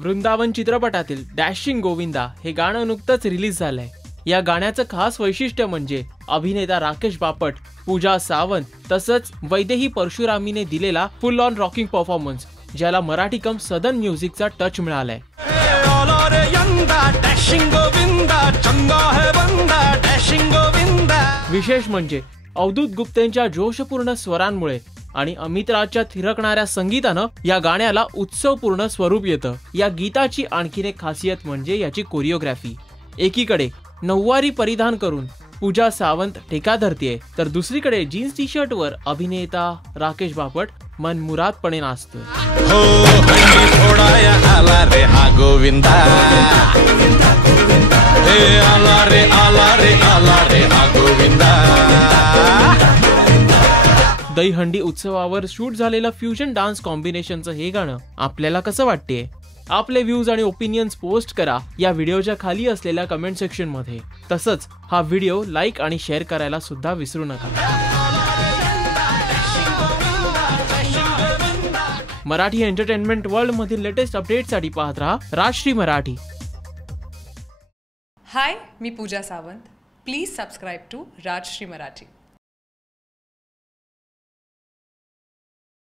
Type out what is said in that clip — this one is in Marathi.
वृंदावन चित्रपटातील डॅशिंग गोविंदा हे गाणं नुकतंच रिलीज झालंय। या गाण्याचं खास वैशिष्ट्य म्हणजे अभिनेता राकेश बापट, पूजा सावंत तसंच वैदेही परशुरामीने दिलेला फुल ऑन रॉकिंग परफॉर्मन्स, ज्याला मराठी कम सदन म्युझिकचा टच मिळालाय। विशेष म्हणजे अवधूत गुप्तेंच्या जोशपूर्ण स्वरांमुळे आणि अमित राजच्या थिरकणाऱ्या संगीतानं या गाण्याला उत्सवपूर्ण स्वरूप येतं। या गीताची आणखीन एक खासियत म्हणजे याची कोरिओग्राफी। एकीकडे नऊवारी परिधान करून पूजा सावंत ठेका धरतीये, तर दुसरीकडे जीन्स टी शर्ट वर अभिनेता राकेश बापट मनमुरादपणे नाचतोय। दहीहंडी उत्सवावर शूट झालेलं फ्युजन डान्स कॉम्बिनेशनचं हे गाणं आपल्याला कसं वाटते? आपले व्ह्यूज आणि ओपिनियन्स पोस्ट करा या व्हिडिओच्या खाली असलेल्या कमेंट सेक्शन मध्ये। तसंच हा व्हिडिओ लाईक आणि शेअर करायला सुद्धा विसरू नका। मराठी एंटरटेनमेंट वर्ल्ड मधील लेटेस्ट अपडेट्ससाठी पाहत रहा राजश्री मराठी। हाय, मी Pooja Sawant. Please subscribe to Rajshri Marathi.